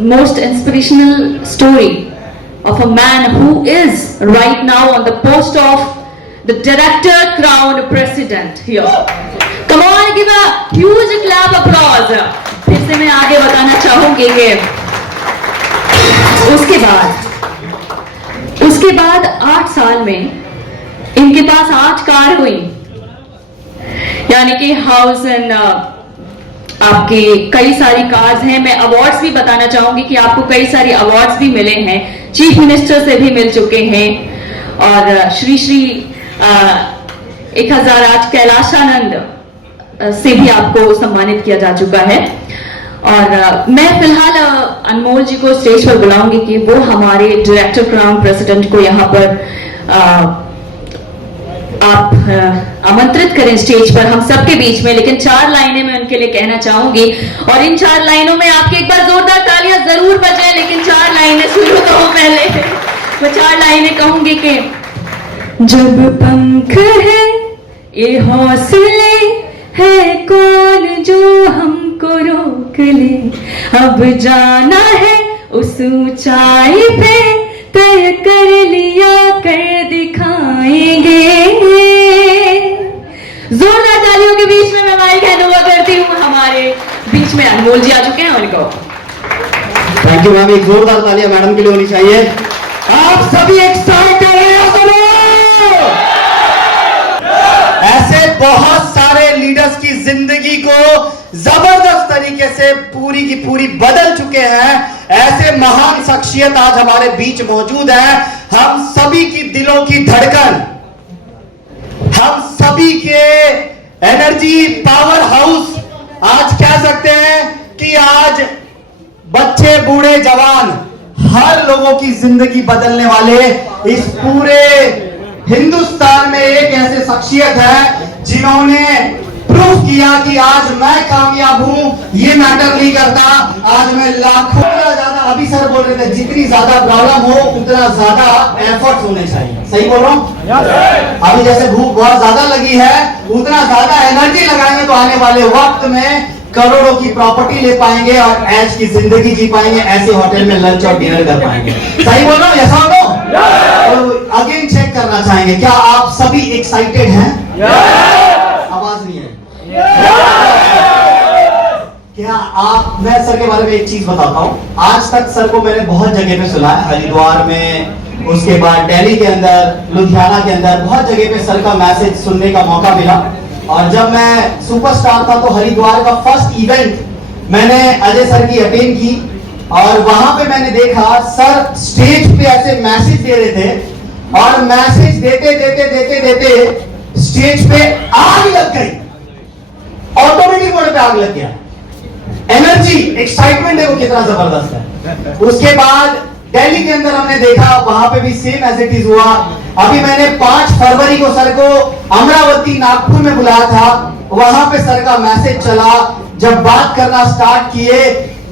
most inspirational story of a man who is right now on the post of the director crowned president here. Come on, give a huge clap applause. फिर से मैं आगे बताना चाहूंगी कि उसके बाद 8 साल में इनके पास 8 कार हुई, यानी कि हाउस एंड आपके कई सारी कार्स हैं। मैं अवार्ड्स भी बताना चाहूंगी कि आपको कई सारे अवार्ड्स भी मिले हैं, चीफ मिनिस्टर से भी मिल चुके हैं और श्री 1008 कैलाशानंद से भी आपको सम्मानित किया जा चुका है। और मैं फिलहाल अनमोल जी को स्टेज पर बुलाऊंगी कि वो हमारे डायरेक्टर क्राउन प्रेसिडेंट को यहाँ पर आप आमंत्रित करें स्टेज पर हम सबके बीच में। लेकिन 4 लाइनें मैं उनके लिए कहना चाहूंगी और इन 4 लाइनों में आपके एक बार जोरदार तालियां जरूर बजाएं। लेकिन 4 लाइनें शुरू तो हो पहले। मैं 4 लाइनें कहूंगी कि जब पंख है ये हौसले है कौन जो हमको रोक ले, अब जाना है उस ऊंचाई पे तय कर लिया कर दिखाएंगे। जोरदार तालियों के बीच में मैं माइक हैंड ओवर करती हूँ। हमारे बीच में अनमोल जी आ चुके हैं, उनको थैंक यू मैम। एक जोरदार तालियां मैडम के लिए होनी चाहिए। आप सभी एक्साइटेड हैं? ऐसे बहुत सारे लीडर्स की जिंदगी को जबरदस्त तरीके से पूरी की पूरी बदल चुके हैं। ऐसे महान शख्सियत आज हमारे बीच मौजूद है। हम सभी की दिलों की धड़कन, हम सभी के एनर्जी पावर हाउस आज कह सकते हैं कि आज बच्चे बूढ़े जवान हर लोगों की जिंदगी बदलने वाले इस पूरे हिंदुस्तान में एक ऐसे शख्सियत है जिन्होंने प्रूफ किया कि आज मैं कामयाब हूं ये मैटर नहीं करता। आज मैं लाखों ज्यादा, अभी सर बोल रहे थे जितनी ज्यादा प्रॉब्लम हो उतना ज्यादा एफर्ट्स होने चाहिए। सही बोल रहा हूं? अभी जैसे भूख बहुत ज्यादा लगी है उतना ज्यादा एनर्जी लगाएंगे तो आने वाले वक्त में करोड़ों की प्रॉपर्टी ले पाएंगे और ऐश की जिंदगी जी पाएंगे। ऐसे होटल में लंच और डिनर कर पाएंगे। सही बोल रहा हूं? ऐसा हो तो अगेन चेक करना चाहेंगे, क्या आप सभी एक्साइटेड हैं? आवाज नहीं है। क्या आप, मैं सर के बारे में एक चीज बताता हूं। आज तक सर को मैंने बहुत जगह पे सुना है, हरिद्वार में, उसके बाद दिल्ली के अंदर, लुधियाना के अंदर, बहुत जगह पे सर का मैसेज सुनने का मौका मिला। और जब मैं सुपरस्टार था तो हरिद्वार का फर्स्ट इवेंट मैंने अजय सर की अटेंड की और वहां पे मैंने देखा सर स्टेज पे ऐसे मैसेज दे रहे थे और मैसेज देते देते देते देते स्टेज पे आग लग गई। ऑटोमेटिक मोड पे आग लग गया। एनर्जी, एक्साइटमेंट देखो कितना जबरदस्त है। उसके बाद दिल्ली के अंदर हमने देखा, वहां पे भी सेम एज इट इज हुआ। अभी मैंने 5 फरवरी को सर को अमरावती नागपुर में बुलाया था, वहां पे सर का मैसेज चला। जब बात करना स्टार्ट किए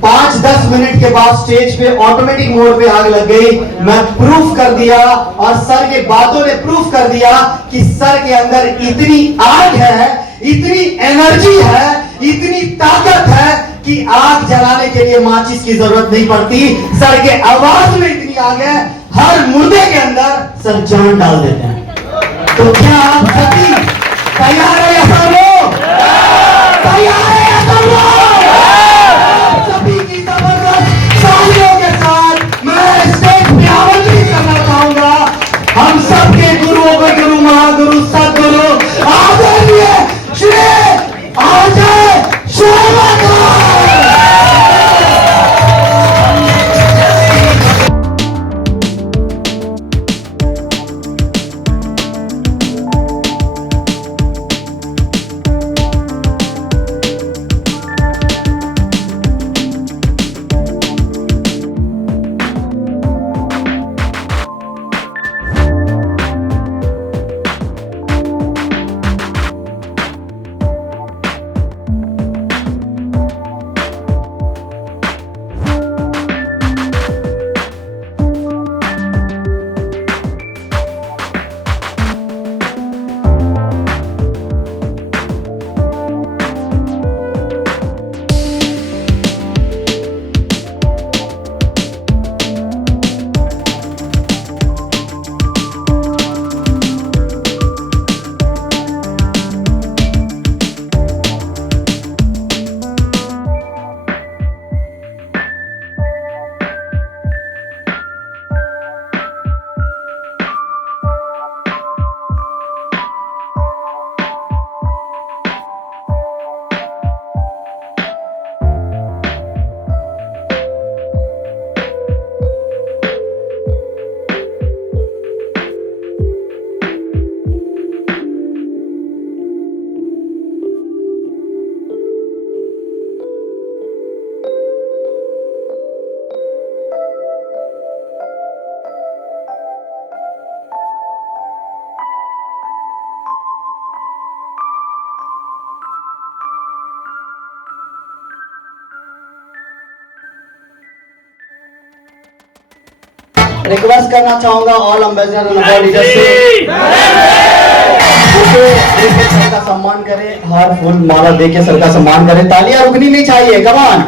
5-10 मिनट के बाद स्टेज पे ऑटोमेटिक मोड पे आग लग गई। मैं प्रूफ कर दिया और सर के बातों ने प्रूफ कर दिया कि सर के अंदर इतनी आग है, इतनी एनर्जी है, इतनी ताकत है कि आग जलाने के लिए माचिस की जरूरत नहीं पड़ती। सर के आवाज में इतनी आग है, हर मुर्दे के अंदर सर जान डाल देते हैं। तो क्या आप सभी तैयार है? ऐसा लोग तैयार है? ऐसा लोग सभी की जबरदस्त तालियों के साथ मैं स्टेज पे आमंत्रित करना चाहूंगा हम सबके गुरुओं को, गुरु महागुरु सदगुरु आदरणीय श्री अजय शर्मा। रिक्वेस्ट करना चाहूंगा all ambassador and other leaders से सर का सम्मान करें, हार फूल माला देके सर का सम्मान करें। तालियां रुकनी नहीं चाहिए, कम ऑन।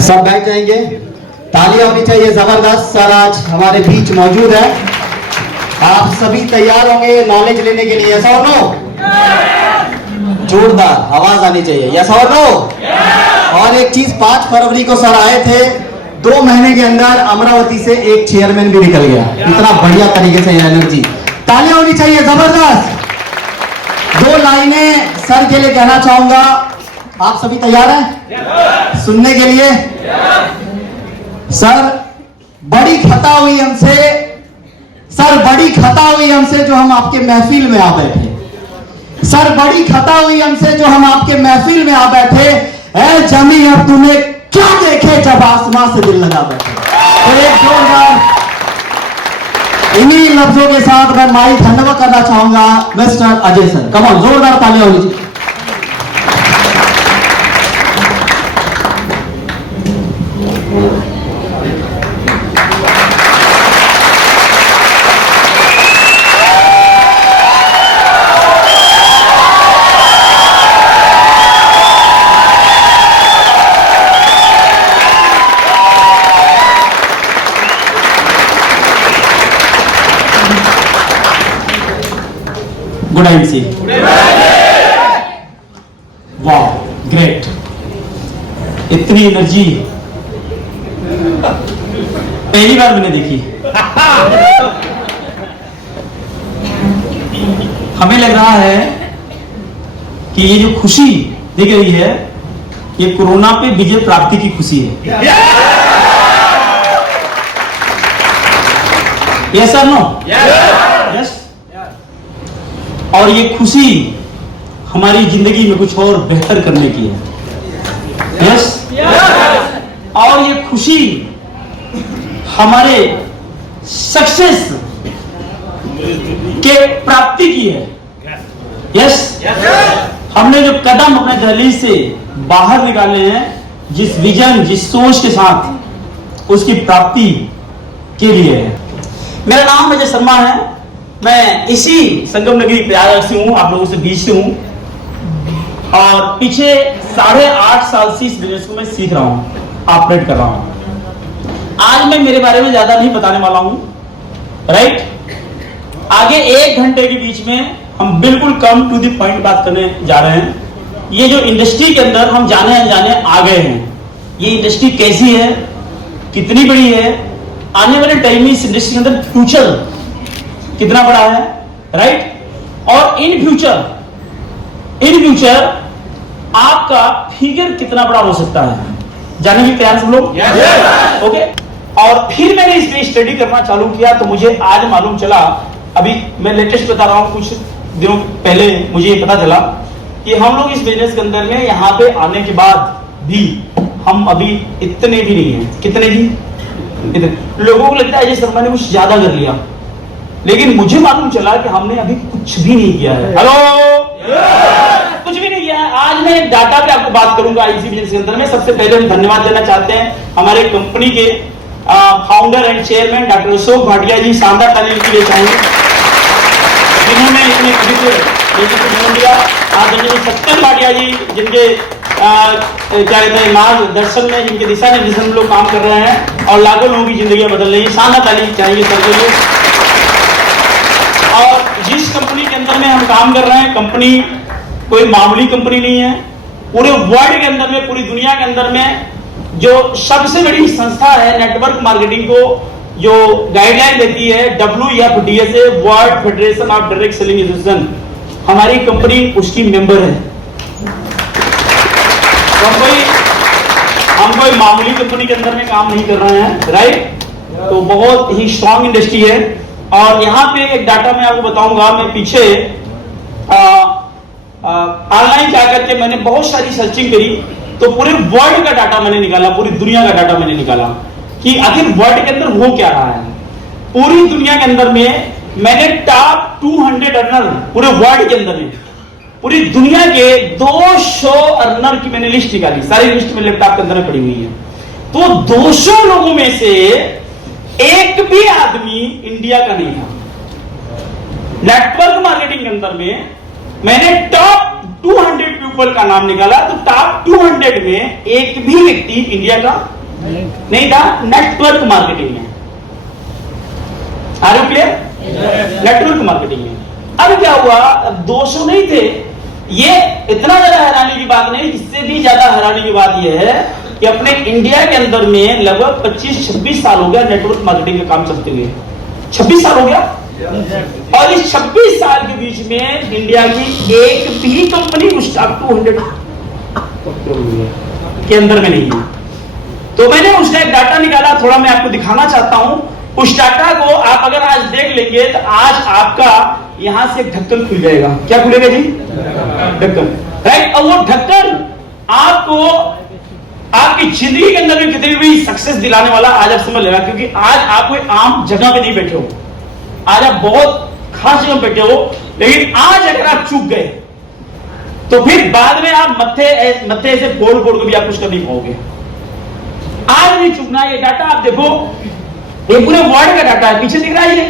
सब बैठ जाएंगे, तालियां होनी चाहिए जबरदस्त। सर आज हमारे बीच मौजूद है, आप सभी तैयार होंगे नॉलेज लेने के लिए, यस और नो? जोरदार आवाज आनी चाहिए, यस और नो? और एक चीज, 5 फरवरी को सर आए थे, 2 महीने के अंदर अमरावती से एक चेयरमैन भी निकल गया। इतना बढ़िया तरीके से एनर्जी, तालियां होनी चाहिए जबरदस्त। 2 लाइनें सर के लिए कहना चाहूंगा, आप सभी तैयार हैं सुनने के लिए? सर बड़ी खता हुई हमसे, सर बड़ी खता हुई हमसे जो हम आपके महफिल में आ बैठे। सर बड़ी खता हुई हमसे जो हम आपके महफिल में आ बैठे। ऐ जमी अब तुम्हें क्या देखे जब आसमां से दिल लगा बैठे। तो एक जोरदार इन्हीं लफ्जों के साथ मैं माइक हैंडओवर करना चाहूंगा mister Ajay sir. Come on, जोरदार तालियां होनी चाहिए। गुड सी, वाह ग्रेट, इतनी एनर्जी पहली बार मैंने देखी। हमें लग रहा है कि ये जो खुशी दिख रही है ये कोरोना पे विजय प्राप्ति की खुशी है। Yes sir no? यस। और ये खुशी हमारी जिंदगी में कुछ और बेहतर करने की है। यस। और ये खुशी हमारे सक्सेस के प्राप्ति की है। यस। हमने जो कदम अपने दहलीज से बाहर निकाले हैं जिस विजन, जिस सोच के साथ उसकी प्राप्ति के लिए है। मेरा नाम अजय शर्मा है, मैं इसी संगम नगरी प्रयागराज से हूँ, आप लोगों से बीच से हूँ और पीछे 8.5 साल से इस बिजनेस को मैं सीख रहा हूँ, ऑपरेट कर रहा हूँ। आज मैं मेरे बारे में ज्यादा नहीं बताने वाला हूँ, राइट। आगे 1 घंटे के बीच में हम बिल्कुल कम टू द पॉइंट बात करने जा रहे हैं। ये जो इंडस्ट्री के अंदर हम जाने अनजाने आ गए हैं, ये इंडस्ट्री कैसी है, कितनी बड़ी है, आने वाले टाइम में इस इंडस्ट्री के अंदर फ्यूचर कितना बड़ा है, राइट। और इन फ्यूचर आपका फिगर कितना बड़ा हो सकता है, जानने के तैयार सब लोग? ओके। और फिर मैंने इस पे स्टडी करना चालू किया तो मुझे आज मालूम चला, अभी मैं लेटेस्ट बता रहा हूं, कुछ दिनों पहले मुझे ये पता चला कि हम लोग इस बिजनेस के अंदर में यहाँ पे आने के बाद भी हम अभी इतने भी नहीं है। कितने भी? इतने। लोगों को लगता है अजय शर्मा ने कुछ ज्यादा कर लिया, लेकिन मुझे मालूम चला कि हमने अभी कुछ भी नहीं किया है। हेलो, कुछ भी नहीं किया है। आज मैं एक डाटा पे आपको बात करूंगा इसी बिजनेस के अंदर में। सबसे पहले हम धन्यवाद देना चाहते हैं हमारे कंपनी के founder and chairman doctor Ashok Bhatia ji, शानदार ताली के लिए चाहिए, जिन्होंने इतने जीवन दिया। सत्यम भाटिया जी, जिनके क्या कहते हैं मार्गदर्शन में, जिनके दिशा निर्देशन में लोग काम कर रहे हैं और लाखों लोगों की जिंदगी बदल रही है। शानदार ताली चाहिए सर के लिए। और जिस कंपनी के अंदर में हम काम कर रहे हैं, कंपनी कोई मामूली कंपनी नहीं है। पूरे वर्ल्ड के अंदर में, पूरी दुनिया के अंदर में जो सबसे बड़ी संस्था है नेटवर्क मार्केटिंग को जो गाइडलाइन देती है, WFDSA, world federation of direct selling association, हमारी कंपनी उसकी मेंबर है। हम कोई मामूली कंपनी के अंदर में काम नहीं कर रहे हैं, राइट। तो बहुत ही स्ट्रांग इंडस्ट्री है। और यहाँ पे एक डाटा मैं आपको बताऊंगा। मैं पीछे ऑनलाइन जाकर के मैंने बहुत सारी सर्चिंग करी तो पूरे वर्ल्ड का डाटा मैंने निकाला, पूरी दुनिया का डाटा मैंने निकाला कि आखिर वर्ल्ड के अंदर हो क्या रहा है। पूरी दुनिया के अंदर में मैंने टॉप 200 अर्नर, पूरे वर्ल्ड के अंदर में पूरी दुनिया के 200 अर्नर की मैंने लिस्ट निकाली। सारी लिस्ट में लैपटॉप के अंदर पड़ी हुई है। तो 200 लोगों में से एक भी आदमी इंडिया का नहीं था। नेटवर्क मार्केटिंग के अंदर में मैंने टॉप 200 पीपल का नाम निकाला तो टॉप 200 में एक भी व्यक्ति इंडिया का नहीं था नेटवर्क मार्केटिंग में। Are you clear? Network marketing में। अब क्या हुआ, 200 नहीं थे। ये इतना ज्यादा हैरानी की बात नहीं, इससे भी ज्यादा हैरानी की बात यह है कि अपने इंडिया के अंदर में लगभग 25-26 साल हो गया नेटवर्क मार्केटिंग का काम चलते हुए। 26 साल हो गया। और इस 26 साल के बीच में इंडिया की एक भी कंपनी उस टॉप 200 के अंदर में नहीं है। तो मैंने उसका एक डाटा निकाला, थोड़ा मैं आपको दिखाना चाहता हूं। उस डाटा को आप अगर आज देख लेंगे तो आज आपका यहां से ढक्कन खुल जाएगा। क्या खुलेगा जी? ढक्कन, राइट। और वो ढक्कन आपको आपकी जिंदगी के अंदर में कितनी भी सक्सेस दिलाने वाला आज आप समझ लेगा। क्योंकि आज आप कोई आम जगह पे नहीं बैठे हो, आज आप बहुत खास जगह बैठे हो। लेकिन आज अगर आप चूक गए तो फिर बाद में आप मत्थे से फोड़ के भी आप कुछ कर नहीं पाओगे। आज नहीं चूकना। ये डाटा आप देखो, ये पूरे वर्ल्ड का डाटा है। पीछे दिख रहा है ये,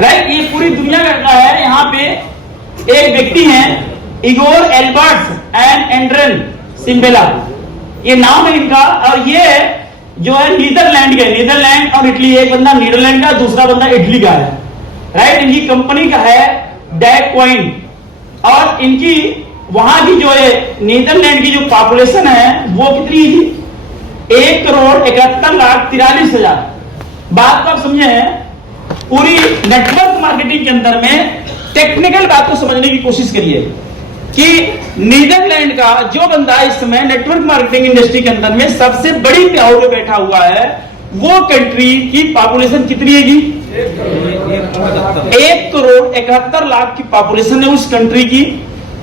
राइट। ये पूरी दुनिया का डाटा है। यहाँ पे एक व्यक्ति हैं, इगोर एल्बर्ट्स एंड एंड्रेन सिम्बेला, ये नाम है इनका। और ये जो है नीदरलैंड के, नीदरलैंड और इटली, एक बंदा नीदरलैंड का, दूसरा बंदा इटली का है, राइट। इनकी कंपनी का है डैकॉइन। और इनकी वहां की जो है नीदरलैंड की जो पॉपुलेशन है वो कितनी है? 1,71,43,000। बात को आप समझे हैं। पूरी नेटवर्क मार्केटिंग के अंदर में टेक्निकल बात को समझने की कोशिश करिए कि नीदरलैंड का जो बंदा इस समय नेटवर्क मार्केटिंग इंडस्ट्री के अंदर में सबसे बड़ी प्याऊ पे बैठा हुआ है, वो कंट्री की पॉपुलेशन कितनी है जी? 1,71,00,000 की पॉपुलेशन है उस कंट्री की।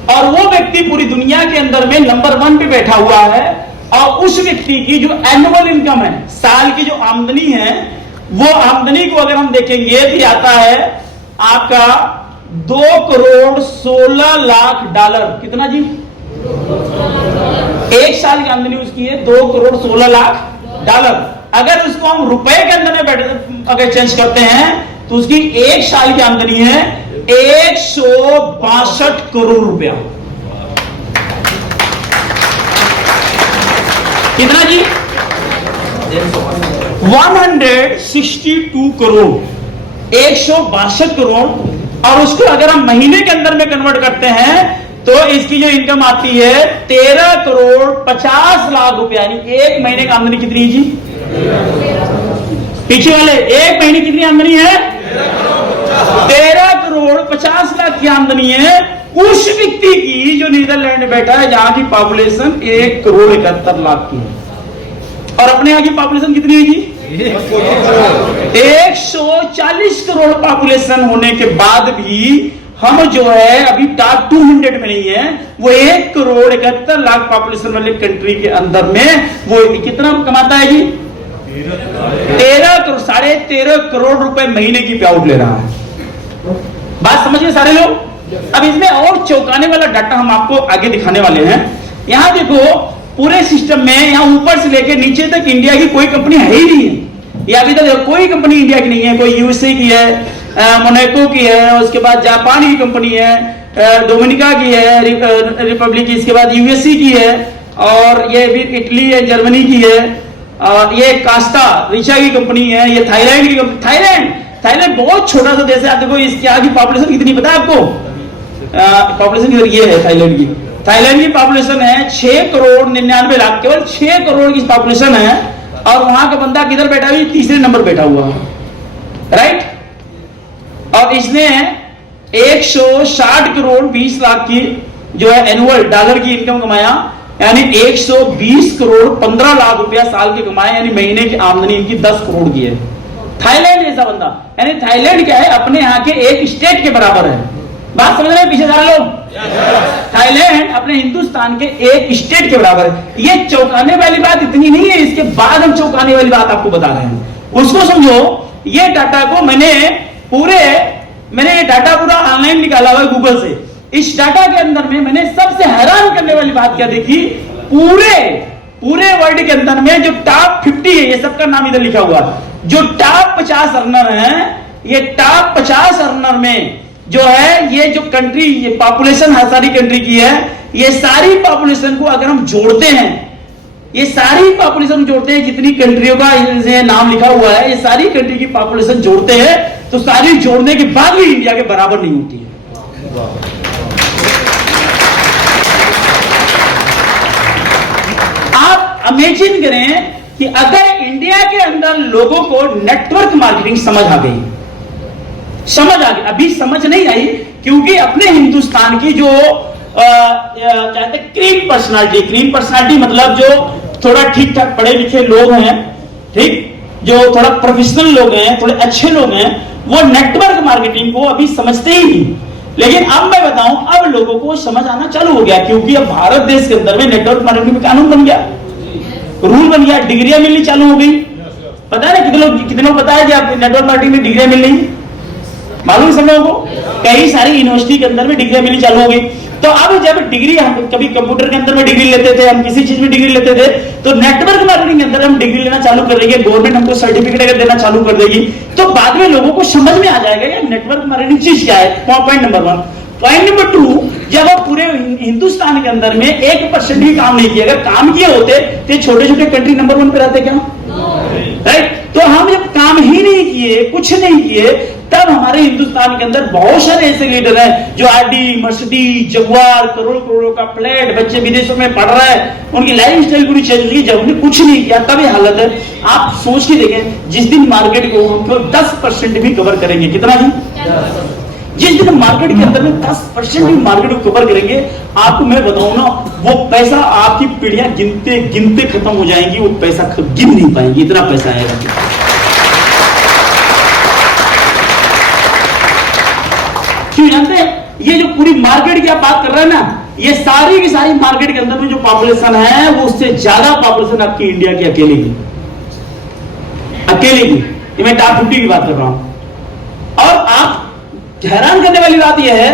और वो व्यक्ति पूरी दुनिया के अंदर में नंबर 1 पे बैठा हुआ है। और उस व्यक्ति की जो एनुअल इनकम है, साल की जो आमदनी है, वो आमदनी को अगर हम देखेंगे तो आता है आपका $2,16,00,000। कितना जी? एक साल की आमदनी उसकी है 2 करोड़ 16 लाख डॉलर। अगर उसको हम रुपए के अंदर में अगर चेंज करते हैं तो उसकी एक साल की आमदनी है 162 करोड़ रुपया। कितना जी? 162 करोड़, 162 करोड़। और उसको अगर हम महीने के अंदर में कन्वर्ट करते हैं तो इसकी जो इनकम आती है 13 करोड़ 50 लाख रुपया। यानी एक महीने की आमदनी कितनी है जी? पीछे वाले, एक महीने कितनी आमदनी है? 13 करोड़ 50 लाख की आमदनी है उस व्यक्ति की जो नीदरलैंड में बैठा है, जहां की पॉपुलेशन 1 करोड़ 71 लाख की है। और अपने यहां की पॉपुलेशन कितनी है जी? 140 करोड़ पॉपुलेशन होने के बाद भी हम जो है अभी टॉप 200 में नहीं है। वो 1 करोड़ 71 लाख पॉपुलेशन वाले कंट्री के अंदर में वो कितना कमाता है जी? 13 करोड़, 13.5 करोड़ रुपए महीने की पे आउट ले रहा है। बात समझिए सारे लोग। अब इसमें और चौंकाने वाला डाटा हम आपको आगे दिखाने वाले हैं। यहां देखो, पूरे सिस्टम में यहां ऊपर से लेकर नीचे तक इंडिया की कोई कंपनी है ही नहीं है। ये अभी तक कोई कंपनी इंडिया की नहीं है। कोई यूएसए की है, मोनाको की है, उसके बाद जापान की कंपनी है, डोमिनिका की है, रिपब्लिक की, इसके बाद यूएसए की है, और ये भी इटली है, जर्मनी की है, ये कास्टा रिचा की कंपनी है, ये थाईलैंड की कंपनी। थाईलैंड बहुत छोटा सा देश है। आप देखो इसकी आगे पॉपुलेशन कितनी पता है आपको? पॉपुलेशन किधर ये है थाईलैंड की। थाईलैंड की पॉपुलेशन है 6 करोड़ 99 लाख, केवल 6 करोड़ की पॉपुलेशन है। और वहां का बंदा किधर बैठा हुआ? तीसरे नंबर बैठा हुआ है, राइट। और इसने 160 करोड़ 20 लाख की जो है एनुअल डॉलर की इनकम कमाया, यानी 120 करोड़ 15 लाख रुपया साल के कमाए, यानी महीने की आमदनी इनकी 10 करोड़ की है। थाईलैंड ऐसा बंदा, यानी थाईलैंड क्या है? अपने यहाँ के एक स्टेट के बराबर है। बात समझ रहे हैं पीछे सारे लोग? थाईलैंड अपने हिंदुस्तान के एक स्टेट के बराबर है। ये चौंकाने वाली बात इतनी नहीं है, इसके बाद हम चौंकाने वाली बात आपको बता रहे हैं, उसको समझो। ये डाटा को मैंने ये डाटा पूरा ऑनलाइन निकाला हुआ है गूगल से। इस डाटा के अंदर में मैंने सबसे हैरान करने वाली बात क्या देखी? पूरे वर्ल्ड के अंदर में जो टॉप 50 है, ये सबका नाम इधर लिखा हुआ है, जो टॉप 50 अर्नर हैं, ये टॉप 50 अर्नर में जो है ये जो कंट्री, ये पॉपुलेशन हर सारी कंट्री की है, ये सारी पॉपुलेशन को अगर हम जोड़ते हैं, ये सारी पॉपुलेशन जोड़ते हैं, जितनी कंट्रियों का नाम लिखा हुआ है, ये सारी कंट्री की पॉपुलेशन जोड़ते हैं तो सारी जोड़ने के बाद भी इंडिया के बराबर नहीं होती है। आप इमेजिन करें कि अगर इंडिया के अंदर लोगों को नेटवर्क मार्केटिंग समझ आ गई, अभी समझ नहीं आई, क्योंकि अपने हिंदुस्तान की जो कहते क्रीम पर्सनालिटी मतलब जो थोड़ा ठीक ठाक पढ़े लिखे लोग हैं, ठीक, जो थोड़ा प्रोफेशनल लोग हैं, थोड़े अच्छे लोग हैं, वो नेटवर्क मार्केटिंग को अभी समझते ही नहीं। लेकिन अब मैं बताऊं, अब लोगों को समझ आना चालू हो गया, क्योंकि अब भारत देश के अंदर में नेटवर्क मार्केटिंग में कानून बन गया, रूल बन गया, डिग्रियां मिलनी चालू हो गई। पता है कितने लोग पता है कि आप नेटवर्क मार्केटिंग में डिग्रियां मिल रही, मालूम है सब लोगों को? कई सारी यूनिवर्सिटी के अंदर में डिग्रियां मिलनी चालू हो गई। तो अब जब डिग्री, हम कभी कंप्यूटर के अंदर में डिग्री लेते थे, हम किसी चीज में डिग्री लेते थे, तो नेटवर्क मार्केटिंग के अंदर हम डिग्री लेना चालू कर देंगे, गवर्नमेंट हमको सर्टिफिकेट अगर देना चालू कर देगी, तो बाद में लोगों को समझ में आ जाएगा कि नेटवर्क मार्केटिंग चीज क्या है। Point number 1। पॉइंट नंबर 2, जब आप पूरे हिंदुस्तान के अंदर में 1% भी काम नहीं किया, अगर काम किए होते तो छोटे छोटे कंट्री नंबर 1 पे रहते क्या? राइट। तो हम जब काम ही नहीं किए, कुछ नहीं किए, तब हमारे हिंदुस्तान के अंदर बहुत सारे ऐसे लीडर हैं जो आरडी, मर्सिडीज, जगुआर, करोड़ों का फ्लैट, बच्चे विदेशों में पढ़ रहे हैं, उनकी लाइफ स्टाइल पूरी चल रही है। जब उन्हें कुछ नहीं किया तब ये हालत है। आप सोच के देखें, जिस दिन मार्केट को हम 10% भी कवर करेंगे, कितना जी? जिस दिन मार्केट के अंदर में 10% भी मार्केट को कवर करेंगे, आपको मैं बताऊं ना, वो पैसा आपकी पीढ़ियां गिनते गिनते खत्म हो जाएंगी, वो पैसा गिन नहीं पाएंगी, इतना पैसा आएगा। क्यों जानते हैं? ये जो पूरी मार्केट की आप बात कर रहे हैं ना, ये सारी की सारी मार्केट के अंदर में जो पॉपुलेशन है, वो उससे ज्यादा पॉपुलेशन आपकी इंडिया की अकेले की। ये मैं टॉप 50 की बात कर रहा हूं। और आप हैरान करने वाली बात यह है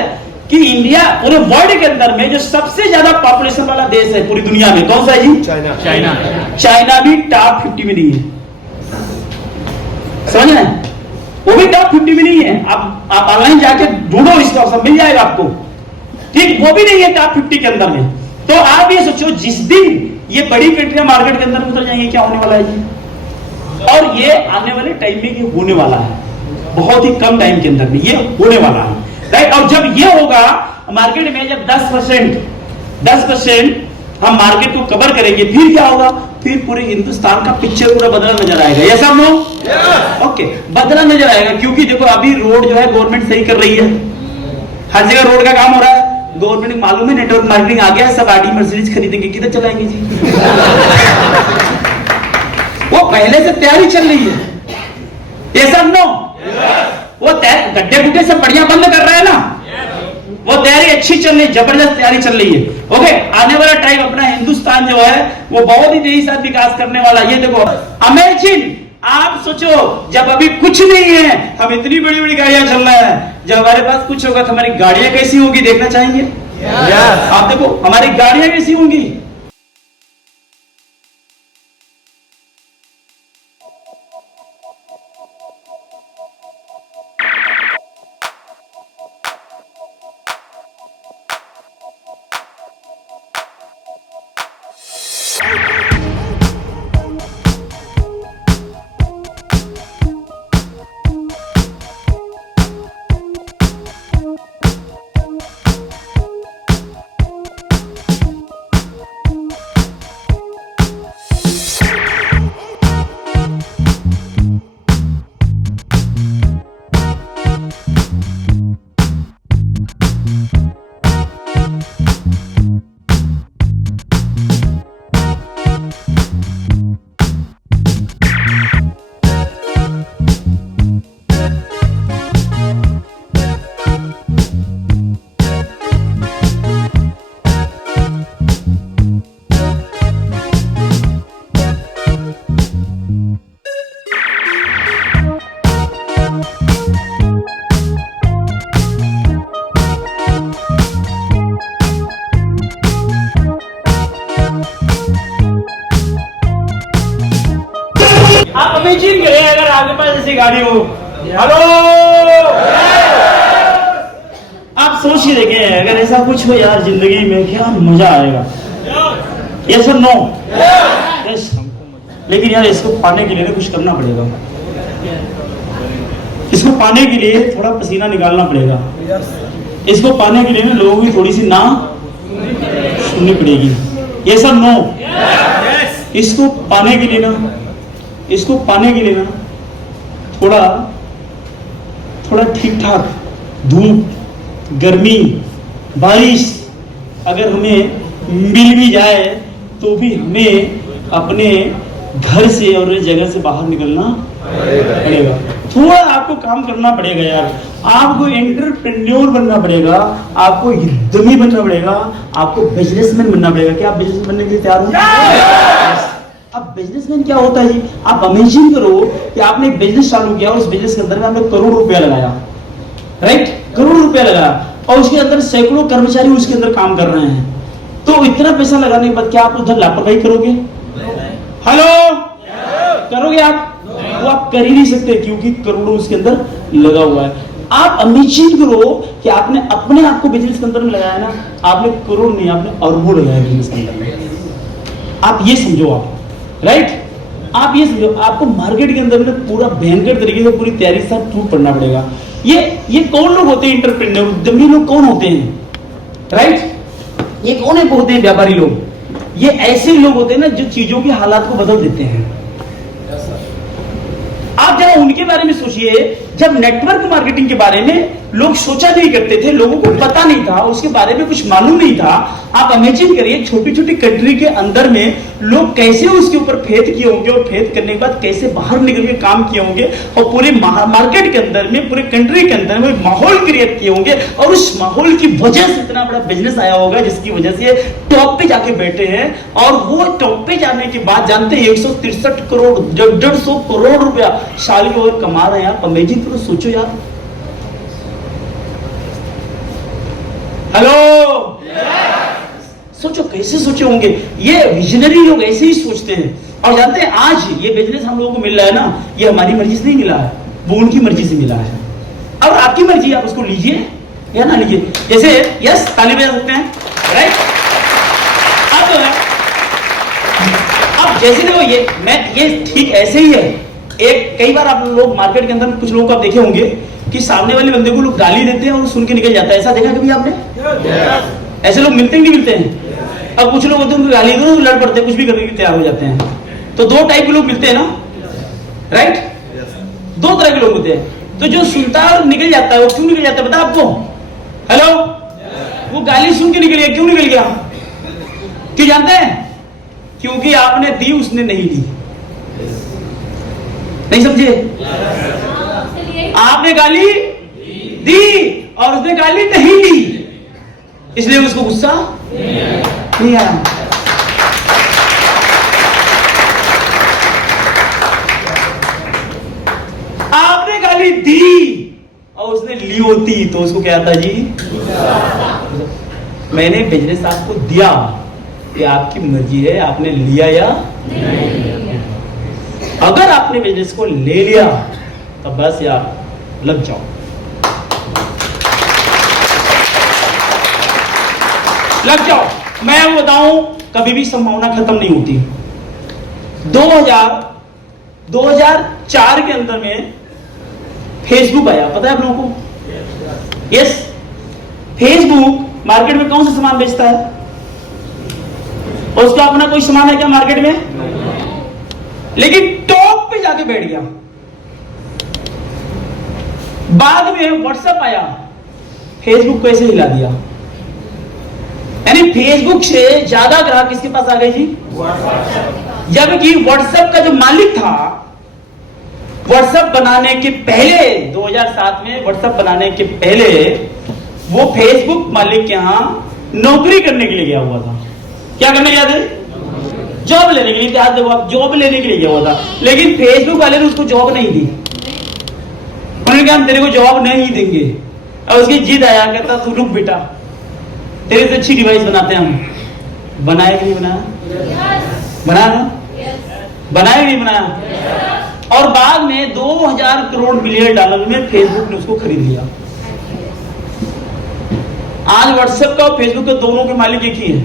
कि इंडिया पूरे वर्ल्ड के अंदर में जो सबसे ज्यादा पॉपुलेशन वाला देश है पूरी दुनिया में, कौन सा है जी? चाइना। चाइना भी टॉप 50 में नहीं है, समझ रहे हैं? वो भी टॉप 50 में नहीं है। आप ऑनलाइन जाके ढूंढो, इसका सब मिल जाएगा आपको, ठीक? वो भी नहीं है टॉप 50 के अंदर में। तो आप ये सोचो, जिस दिन ये बड़ी कंट्रियां मार्केट के अंदर उतर जाएंगे, क्या होने वाला है जी? और ये आने वाले टाइम में ये होने वाला है, बहुत ही कम टाइम के अंदर में ये होने वाला है, राइट? और जब ये होगा मार्केट में, जब 10% हम मार्केट को कवर करेंगे, फिर क्या होगा? फिर पूरे हिंदुस्तान का पिक्चर पूरा बदला नजर आएगा। ये सब लोग ओके बदला नजर आएगा, क्योंकि देखो अभी रोड जो है गवर्नमेंट सही कर रही है, हर जगह रोड का काम हो रहा है। गवर्नमेंट मालूम है, नेटवर्क मार्केटिंग आ गया है, सब आडी मर्सिडीज खरीदेंगे, किधर चलाएंगे जी? वो पहले से तैयारी चल रही है, ये सब नो वो गड्ढे गुड्ढे सब बढ़िया बंद कर रहा है ना, वो तैयारी अच्छी चल रही है, जबरदस्त तैयारी चल रही है। ओके, आने वाला टाइम अपना हिंदुस्तान जो है वो बहुत ही तेजी से विकास करने वाला। ये देखो इमेजिन, आप सोचो, जब अभी कुछ नहीं है, हम इतनी बड़ी बड़ी गाड़ियां चल रहा है, जब हमारे पास कुछ होगा तो हमारी गाड़ियां कैसी होगी, देखना चाहेंगे? आप देखो हमारी गाड़ियां कैसी होंगी। आप इमेजिन करें अगर आपके पास ऐसी गाड़ी हो, हेलो, आप सोच ही देखें अगर ऐसा कुछ हो यार जिंदगी में, क्या मजा आएगा। यस और नो? यस। लेकिन यार इसको पाने के लिए कुछ करना पड़ेगा, इसको पाने के लिए थोड़ा पसीना निकालना पड़ेगा, इसको पाने के लिए ना लोगों की थोड़ी सी ना सुननी पड़ेगी। यस और नो? इसको पाने के लिए ना थोड़ा ठीक ठाक धूप, गर्मी, बारिश अगर हमें मिल भी जाए तो भी हमें अपने घर से और जगह से बाहर निकलना पड़ेगा। थोड़ा आपको काम करना पड़ेगा यार, आपको एंटरप्रेन्योर बनना पड़ेगा, आपको उद्यमी बनना पड़ेगा, आपको बिजनेसमैन बनना पड़ेगा। क्या आप बिजनेस बनने के लिए तैयार हो? अब बिजनेसमैन क्या होता है जी? आप इमेजिन करो कि आपने एक बिजनेस चालू किया, उस बिजनेस के अंदर में आपने करोड़ रुपया लगाया, राइट? करोड़ रुपया लगाया और उसके अंदर सैकड़ों कर्मचारी उसके अंदर काम कर रहे हैं। तो इतना पैसा लगाने के बाद क्या आप उधर लापरवाही करोगे? हेलो, करोगे आप? वो आप कर ही नहीं सकते, क्योंकि करोड़ों उसके अंदर लगा हुआ है। आप इमेजिन करो कि आपने अपने आप को बिजनेस के अंदर में लगाया ना, आपने करोड़ नहीं, आपने अरबों लगाया बिजनेस के अंदर में। आप ये समझो, आप राइट, आप ये समझो, आपको मार्केट के अंदर में पूरा भयंकर तरीके से पूरी तैयारी के साथ टूट पड़ना पड़ेगा। ये कौन लोग होते हैं? एंटरप्रेन्योर, उद्यमी लोग कौन होते हैं? राइट, ये कौन है? होते हैं व्यापारी लोग। ये ऐसे लोग होते हैं ना जो चीजों के हालात को बदल देते हैं। आप जरा उनके बारे में सोचिए। जब नेटवर्क मार्केटिंग के बारे में लोग सोचा नहीं करते थे, लोगों को पता नहीं था, उसके बारे में कुछ मालूम नहीं था। आप इमेजिन करिए छोटी छोटी कंट्री के अंदर में लोग कैसे उसके ऊपर फेद किए होंगे और फेद करने के बाद कैसे बाहर निकल के काम किए होंगे और पूरे मार्केट के अंदर में, पूरे कंट्री के अंदर में माहौल क्रिएट किए होंगे और उस माहौल की वजह से इतना बड़ा बिजनेस आया होगा जिसकी वजह से टॉप पे जाके बैठे हैं। और वो टॉप पे जाने के बाद जानते हैं 163 करोड़ 150 करोड़ रुपया साल के ओवर कमा रहे हैं। आप इमेजिन करो, सोचो यार, हेलो, सोचो कैसे सोचे होंगे ये विजनरी लोग, ऐसे ही सोचते हैं। और जानते हैं आज ये बिजनेस हम लोगों को मिल रहा है ना, ये हमारी मर्जी से नहीं मिला है, वो उनकी मर्जी से मिला है। और आपकी मर्जी, आप उसको लीजिए या ना लीजिए। जैसे यस, ताली बजा सकते हैं, राइट। अब जैसे देखो ये ठीक ऐसे ही है। एक कई बार आप लोग मार्केट के अंदर कुछ लोगों को आप देखे होंगे कि सामने वाले बंदे को लोग गाली देते हैं और सुन के निकल जाता है। ऐसा देखा कभी आपने? ऐसे लोग मिलते नहीं मिलते हैं। अब कुछ लोग होते हैं उनको गाली दो, लड़ पड़ते हैं, कुछ भी करने के तैयार हो जाते हैं। तो दो टाइप के लोग मिलते हैं ना, राइट। दो तरह के लोग होते हैं। तो जो सुनता है और निकल जाता है, वो क्यों निकल जाता है पता आपको? हेलो, वो गाली सुन के निकल गया। क्यों निकल गया? क्यों जानते हैं? क्योंकि आपने दी, उसने नहीं ली। नहीं समझे? आपने गाली दी और उसने गाली नहीं ली, इसलिए उसको गुस्सा नहीं आया। आपने गाली दी और उसने ली होती तो उसको क्या आता जी? मैंने बिजनेस आपको दिया, ये आपकी मर्जी है, आपने लिया या नहीं। अगर आपने बिजनेस को ले लिया तो बस यार लग जाओ, लग जाओ। मैं बताऊं, कभी भी संभावना खत्म नहीं होती। 2004 के अंदर में फेसबुक आया, पता है आप लोगों को? यस, फेसबुक मार्केट में कौन सा सामान बेचता है? और उसका अपना कोई सामान है क्या मार्केट में? लेकिन टॉप पे जाके बैठ गया। बाद में व्हाट्सएप आया, फेसबुक को ऐसे हिला दिया। यानी फेसबुक से ज्यादा ग्राहक किसके पास आ गए जी? जबकि व्हाट्सएप का जो मालिक था, व्हाट्सएप बनाने के पहले 2007 में व्हाट्सएप बनाने के पहले वो फेसबुक मालिक के यहां नौकरी करने के लिए गया हुआ था। क्या करने गया था? जॉब लेने के लिए। याद देखो, आप जॉब लेने के लिए गया हुआ था, लेकिन फेसबुक वाले ने उसको जॉब नहीं दी। उन्होंने कहा हम तेरे को जॉब नहीं देंगे। और उसकी जिद आया, कहता तू रुक बेटा, तेरे से अच्छी डिवाइस बनाते हैं हम। बनाया कि नहीं बनाया? बनाया ना? बनाया नहीं बनाया? और बाद में 2000 करोड़ मिलियन डॉलर में फेसबुक ने उसको खरीद लिया। आज व्हाट्सएप का और फेसबुक का दोनों के मालिक एक ही है।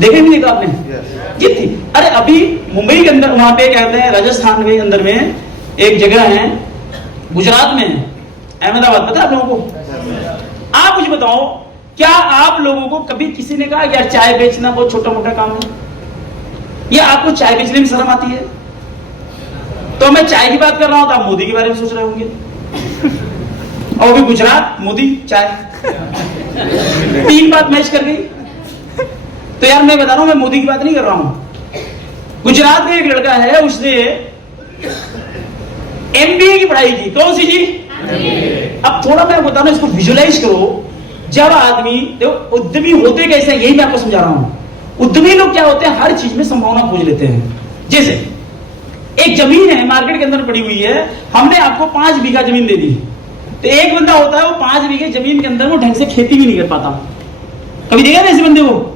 देखे नहीं देखा आपने? ये थी। अरे अभी मुंबई के अंदर, वहां पे कहते हैं राजस्थान के अंदर में एक जगह है, गुजरात में अहमदाबाद, पता है आप लोगों को? आप मुझे बताओ, क्या आप लोगों को कभी किसी ने कहा यार चाय बेचना बहुत छोटा मोटा काम है? या आपको चाय बेचने में शर्म आती है? तो मैं चाय की बात कर रहा हूं तो आप मोदी के बारे में सोच रहे होंगे। और भी गुजरात, मोदी, चाय, तीन बात मैच कर गई। तो यार मैं बता रहा हूं, मैं मोदी की बात नहीं कर रहा हूं। गुजरात में एक लड़का है, उसने एमबीए की पढ़ाई की। कौन सी जी? अब थोड़ा मैं बता रहा हूं, इसको विजुलाइज करो। जब आदमी देखो, उद्यमी होते कैसे, यही मैं आपको समझा रहा हूं। उद्यमी लोग क्या होते हैं, हर चीज में संभावना खोज लेते हैं। जैसे एक जमीन है मार्केट के अंदर पड़ी हुई है, हमने आपको 5 बीघा जमीन दे दी, तो एक बंदा होता है वो 5 बीघे जमीन के अंदर वो ढंग से खेती भी नहीं कर पाता। कभी देखा ना ऐसे बंदे को?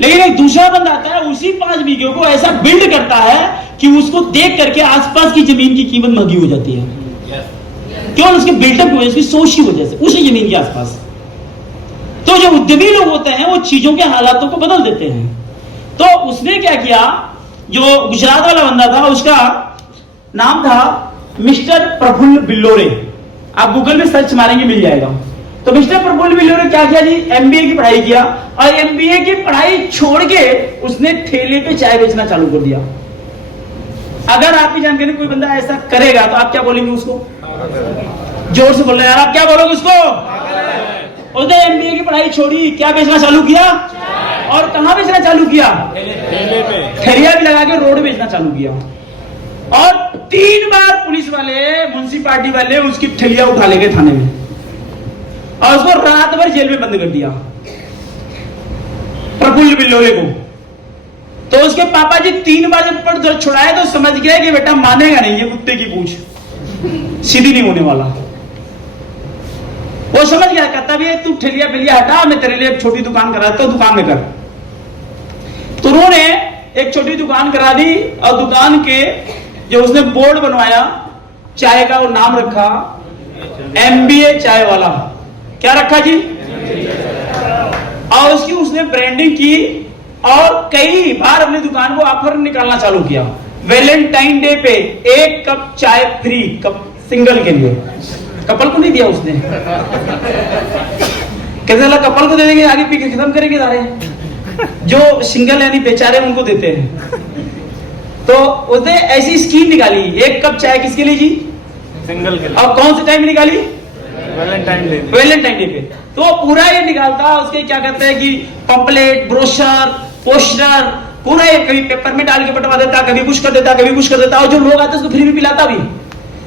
लेकिन एक दूसरा बंदा आता है, उसी 5 बीघे को ऐसा बिल्ड करता है कि उसको देख करके आसपास की जमीन की कीमत महंगी हो जाती है। क्यों? उसके बिल्डअप की वजह से, सोच की वजह से, उसी जमीन के आसपास। तो जो उद्यमी लोग होते हैं वो चीजों के हालातों को बदल देते हैं। तो उसने क्या किया, जो गुजरात वाला बंदा था, उसका नाम था मिस्टर प्रफुल्ल बिल्लोरे। आप गूगल में सर्च मारेंगे मिल जाएगा। तो मिस्टर प्रफुल्ल बिल्लोरे क्या किया जी, एमबीए की पढ़ाई किया, और एमबीए की पढ़ाई छोड़ के उसने ठेले पे चाय बेचना चालू कर दिया। अगर आपकी जानकारी कोई बंदा ऐसा करेगा तो आप क्या बोलेंगे उसको? जोर से बोल रहे यार, आप क्या बोलोगे उसको? उसने एमबीए की पढ़ाई छोड़ी, क्या बेचना चालू किया? और कहां बेचना चालू किया? ठेले पे। ठेलिया भी लगा के रोड बेचना चालू किया। और 3 बार पुलिस वाले, म्युनिसिपालिटी वाले उसकी ठेलिया उठा ले गए थाने में, और उसको रात भर जेल में बंद कर दिया, प्रफुल्ल बिल्लोरे को। तो उसके पापा जी 3 बार जब छुड़ाए तो समझ गए कि बेटा मानेगा नहीं, ये कुत्ते की पूंछ सीधी नहीं होने वाला। वो समझ गया, कहता भी तू ठेलिया बिलिया हटा, मैं तेरे लिए एक छोटी दुकान करा देता हूं, दुकान में कर। तो उन्होंने एक छोटी दुकान करा दी और दुकान के जो उसने बोर्ड बनवाया चाय का, वो नाम रखा MBA चाय वाला। क्या रखा जी? और उसकी उसने ब्रांडिंग की और कई बार अपनी दुकान को ऑफर निकालना चालू किया। वैलेंटाइन डे पे 1 कप चाय फ्री, कप सिंगल के लिए। कपल को नहीं दिया उसने, कैसे लगा कपल को दे देंगे, आगे पी के खत्म करेंगे सारे, जो सिंगल यानी बेचारे उनको देते हैं। तो उसने ऐसी स्कीम निकाली, 1 कप चाय किसके लिए जी? सिंगल के लिए। और कौन से टाइम निकाली? Valentine day. वैलेंटाइन डे पे। तो पूरा ये निकालता, उसके क्या कहते हैं कि पंपलेट, ब्रोशर, पोस्टर, पूरा ये कभी पेपर में डाल के बंटवा देता, कभी कुछ कर देता, कभी कुछ कर देता, और जो लोग आते उसको फ्री में पिलाता भी।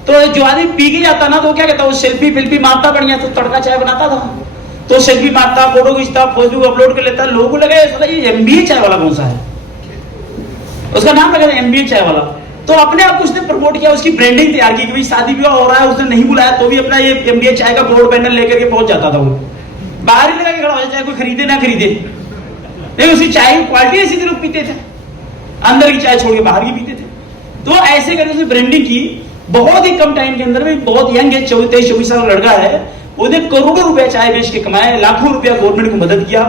तो जो आदमी पी के जाता ना, तो क्या कहता, वो सेल्फी फिल्फी मारता, बढ़िया तो तड़का चाय बनाता था, तो सेल्फी मारता, फोटो खींचता, फेसबुक अपलोड कर लेता। लोगों को लगा साला ये MBA चाय वाला कौन सा है, उसका नाम लगा था MBA चाय वाला। तो अपने आप को उसने प्रमोट किया, उसकी ब्रांडिंग तैयार की कि भाई शादी विवाह हो रहा है, उसने नहीं बुलाया तो भी अपना ये MBA चाय का बोर्ड पैनल लेकर के पहुंच जाता था। वो बाहर ही लगा के खड़ा हो जाए, कोई खरीदे ना खरीदे, लेकिन उसकी चाय की क्वालिटी ऐसी थी, लोग पीते थे, अंदर की चाय छोड़ के बाहर की पीते थे। तो ऐसे करके उसने ब्रांडिंग की, बहुत ही कम टाइम के अंदर में, बहुत यंग है, 23-24 साल का लड़का है, उसने करोड़ों रुपया चाय बेच के कमाए, लाखों रुपया गवर्नमेंट को मदद किया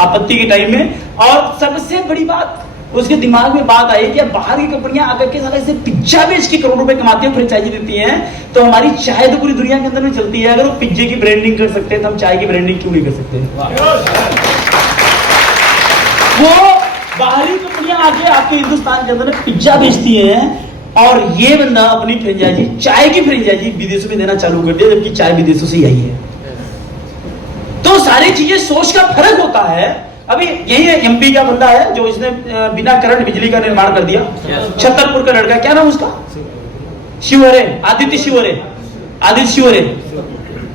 आपत्ति के टाइम में। और सबसे बड़ी बात, उसके दिमाग में बात आई कि बाहर की कंपनियां आकर के सारा ऐसे पिज्जा बेच के करोड़ रुपए कमाती हैं, फ्रेंचाइजी देती हैं, तो हमारी चाय तो पूरी दुनिया के अंदर में चलती है। अगर वो पिज्जे की ब्रांडिंग कर सकते हैं तो हम चाय की ब्रांडिंग क्यों नहीं कर सकते? वो बाहरी कंपनियां आके आपके हिंदुस्तान के अंदर पिज्जा बेचती हैं, और ये बंदा अपनी फ्रेंचाइजी, चाय की फ्रेंचाइजी विदेशों में देना चालू कर दिया, जबकि चाय विदेशों से ही आई है। तो सारी चीजें सोच का फर्क होता है। अभी यही है, MP का बंदा है जो इसने बिना करंट बिजली का निर्माण कर दिया, छतरपुर का लड़का, क्या नाम उसका? शिवहरे, आदित्य शिवहरे, आदित्य शिवहरे।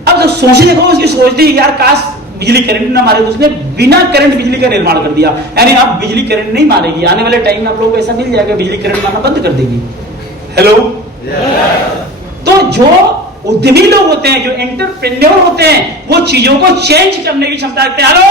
अब जब सोचे देखो, उसकी सोच थी यार काश बिजली करंट ना मारे, तो उसने बिना करंट बिजली का निर्माण कर दिया। यानी अब बिजली करंट नहीं मारेगी, आने वाले टाइम में आप लोगों को ऐसा मिल जाएगा, बिजली करंट मारना बंद कर देगी। हेलो, तो जो उद्यमी लोग होते हैं, जो एंटरप्रेन्योर होते हैं, वो चीजों को चेंज करने की क्षमता रखते हैं। हेलो,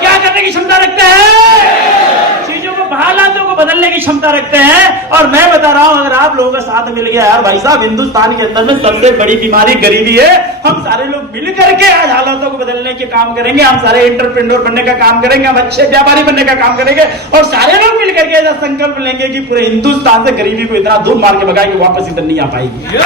क्या करने की क्षमता रखते हैं? चीजों को, हालातों को बदलने की क्षमता रखते हैं। और मैं बता रहा हूं, अगर आप लोगों का साथ मिल गया, यार भाई साहब, हिंदुस्तान के अंदर में सबसे बड़ी बीमारी गरीबी है। हम सारे लोग मिल करके आज हालातों को बदलने के काम करेंगे, हम सारे एंटरप्रेन्योर बनने का काम करेंगे, हम अच्छे व्यापारी बनने का काम करेंगे, और सारे लोग मिल करके ऐसा संकल्प लेंगे कि पूरे हिंदुस्तान से गरीबी को इतना दूर मार के भगाएंगे, वापस इधर नहीं आ पाएगी।